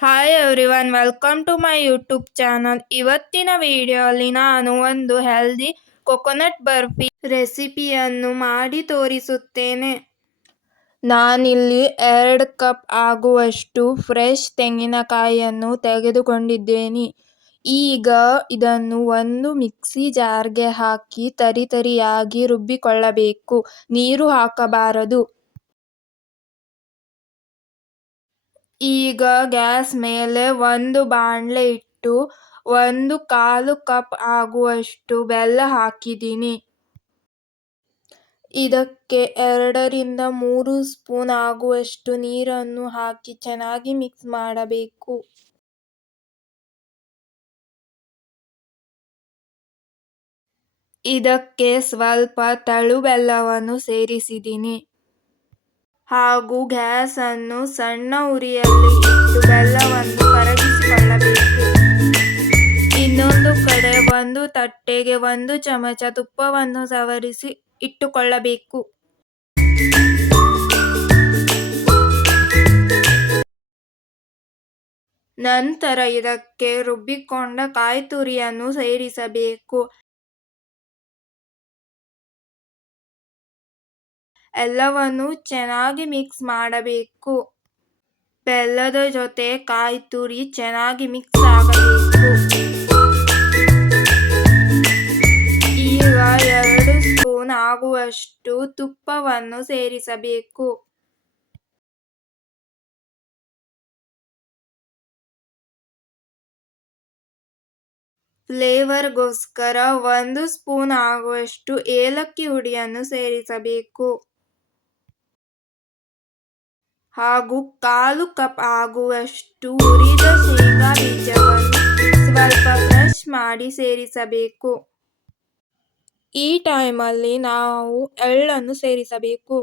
Hi everyone, welcome to my YouTube channel. ಇವತ್ತಿನ ವಿಡಿಯೋಲಿ ನಾನು ಒಂದು ಹೆಲ್ದಿ ಕೊಕೊನಟ್ ಬರ್ಫಿ ರೆಸಿಪಿಯನ್ನು ಮಾಡಿ ತೋರಿಸುತ್ತೇನೆ. ನಾನಿಲ್ಲಿ 2 ಕಪ್ ಆಗುವಷ್ಟು ಫ್ರೆಶ್ ತೆಂಗಿನಕಾಯಿಯನ್ನು ತೆಗೆದುಕೊಂಡಿದ್ದೇನೆ. ಈಗ ಇದನ್ನು ಒಂದು ಮಿಕ್ಸಿ ಜಾರ್ಗೆ ಹಾಕಿ ತರಿಯಾಗಿ ರುಬ್ಬಿಕೊಳ್ಳಬೇಕು. ನೀರು ಹಾಕಬಾರದು. ಈಗ ಗ್ಯಾಸ್ ಮೇಲೆ ಒಂದು ಬಾಣಲೆ ಇಟ್ಟು 1/4 ಕಪ್ ಆಗುವಷ್ಟು ಬೆಲ್ಲ ಹಾಕಿದ್ದೀನಿ. ಇದಕ್ಕೆ 2ರಿಂದ 3 ಸ್ಪೂನ್ ಆಗುವಷ್ಟು ನೀರನ್ನು ಹಾಕಿ ಚೆನ್ನಾಗಿ ಮಿಕ್ಸ್ ಮಾಡಬೇಕು. ಇದಕ್ಕೆ ಸ್ವಲ್ಪ ತೆಳು ಬೆಲ್ಲವನ್ನು ಸೇರಿಸಿದ್ದೀನಿ ಹಾಗೂ ಗ್ಯಾಸ್ ಅನ್ನು ಸಣ್ಣ ಉರಿಯಲ್ಲಿ ಇಟ್ಟು ಬೆಲ್ಲವನ್ನು ಕರಗಿಸಿಕೊಳ್ಳಬೇಕು. ಇನ್ನೊಂದು ಕಡೆ ಒಂದು ತಟ್ಟೆಗೆ 1 ಚಮಚ ತುಪ್ಪವನ್ನು ಸವರಿಸಿ ಇಟ್ಟುಕೊಳ್ಳಬೇಕು. ನಂತರ ಇದಕ್ಕೆ ರುಬ್ಬಿಕೊಂಡ ಕಾಯಿ ತುರಿಯನ್ನು ಸೇರಿಸಬೇಕು. ಎಲ್ಲವನ್ನು ಚೆನ್ನಾಗಿ ಮಿಕ್ಸ್ ಮಾಡಬೇಕು. ಬೆಲ್ಲದ ಜೊತೆ ಕಾಯಿ ತುರಿ ಚೆನ್ನಾಗಿ ಮಿಕ್ಸ್ ಆಗಬೇಕು. ಈಗ 2 ಸ್ಪೂನ್ ಆಗುವಷ್ಟು ತುಪ್ಪವನ್ನು ಸೇರಿಸಬೇಕು. ಫ್ಲೇವರ್ಗೋಸ್ಕರ 1 ಸ್ಪೂನ್ ಆಗುವಷ್ಟು ಏಲಕ್ಕಿ ಹುಡಿಯನ್ನು ಸೇರಿಸಬೇಕು ಹಾಗೂ 1/4 ಕಪ್ ಆಗುವಷ್ಟು ಹುರಿದ ಶೇಂಗಾ ಬೀಜವನ್ನು ಸ್ವಲ್ಪ ಕ್ರಷ್ ಮಾಡಿ ಸೇರಿಸಬೇಕು. ಈ ಟೈಮಲ್ಲಿ ನಾವು ಎಳ್ಳನ್ನು ಸೇರಿಸಬೇಕು.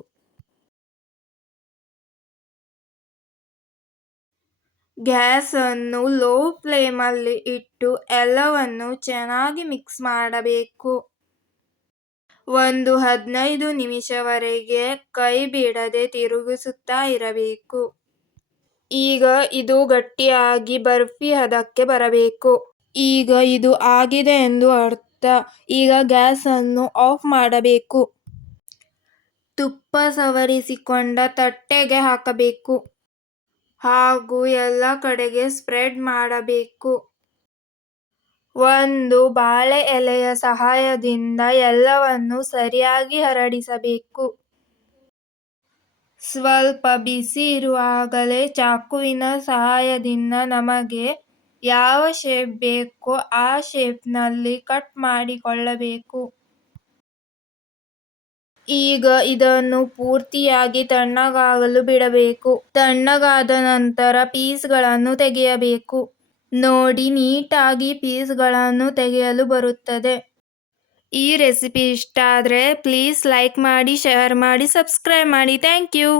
ಗ್ಯಾಸ್ ಅನ್ನು ಲೋ ಫ್ಲೇಮಲ್ಲಿ ಇಟ್ಟು ಎಲ್ಲವನ್ನು ಚೆನ್ನಾಗಿ ಮಿಕ್ಸ್ ಮಾಡಬೇಕು. ಒಂದು 15 ನಿಮಿಷವರೆಗೆ ಕೈ ಬಿಡದೆ ತಿರುಗಿಸುತ್ತಾ ಇರಬೇಕು. ಈಗ ಇದು ಗಟ್ಟಿಯಾಗಿ ಬರ್ಫಿ ಹದಕ್ಕೆ ಬರಬೇಕು. ಈಗ ಇದು ಆಗಿದೆ ಎಂದು ಅರ್ಥ. ಈಗ ಗ್ಯಾಸ್ ಅನ್ನು ಆಫ್ ಮಾಡಬೇಕು. ತುಪ್ಪ ಸವರಿಸಿಕೊಂಡ ತಟ್ಟೆಗೆ ಹಾಕಬೇಕು ಹಾಗೂ ಎಲ್ಲ ಕಡೆಗೆ ಸ್ಪ್ರೆಡ್ ಮಾಡಬೇಕು. ಒಂದು ಬಾಳೆ ಎಲೆಯ ಸಹಾಯದಿಂದ ಎಲ್ಲವನ್ನು ಸರಿಯಾಗಿ ಹರಡಿಸಬೇಕು. ಸ್ವಲ್ಪ ಬಿಸಿ ಇರುವಾಗಲೇ ಚಾಕುವಿನ ಸಹಾಯದಿಂದ ನಮಗೆ ಯಾವ ಶೇಪ್ ಬೇಕೋ ಆ ಶೇಪ್ನಲ್ಲಿ ಕಟ್ ಮಾಡಿಕೊಳ್ಳಬೇಕು. ಈಗ ಇದನ್ನು ಪೂರ್ತಿಯಾಗಿ ತಣ್ಣಗಾಗಲು ಬಿಡಬೇಕು. ತಣ್ಣಗಾದ ನಂತರ ಪೀಸ್ಗಳನ್ನು ತೆಗೆಯಬೇಕು. ನೋಡಿ, ನೀಟಾಗಿ ಪೀಸ್ಗಳನ್ನು ತೆಗೆಯಲು ಬರುತ್ತದೆ. ಈ ರೆಸಿಪಿ ಇಷ್ಟ ಆದರೆ ಪ್ಲೀಸ್ ಲೈಕ್ ಮಾಡಿ, ಶೇರ್ ಮಾಡಿ, ಸಬ್ಸ್ಕ್ರೈಬ್ ಮಾಡಿ. Thank you.